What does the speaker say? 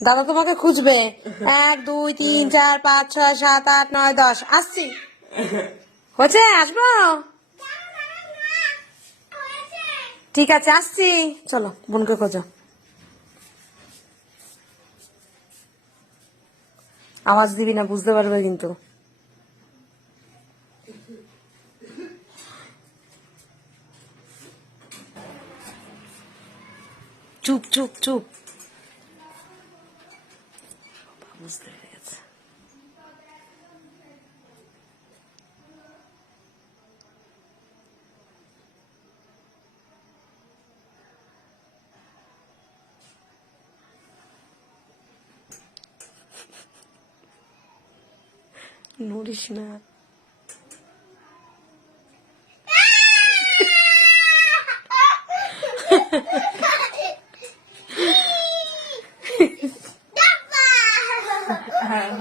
দাদা তোমাকে খুঁজবে। এক, দুই, তিন, চার, পাঁচ, ছয়, সাত, আট, নয়, দশ। আসছি। হচ্ছে আসব? ঠিক আছে, আসছি। চলো, বোনকে খোঁজো। আওয়াজ দিবি না, বুঝতে পারবে কিন্তু। চুপ চুপ চুপ। не сдвигается. Нуличная. Ha ha ha! uh-huh.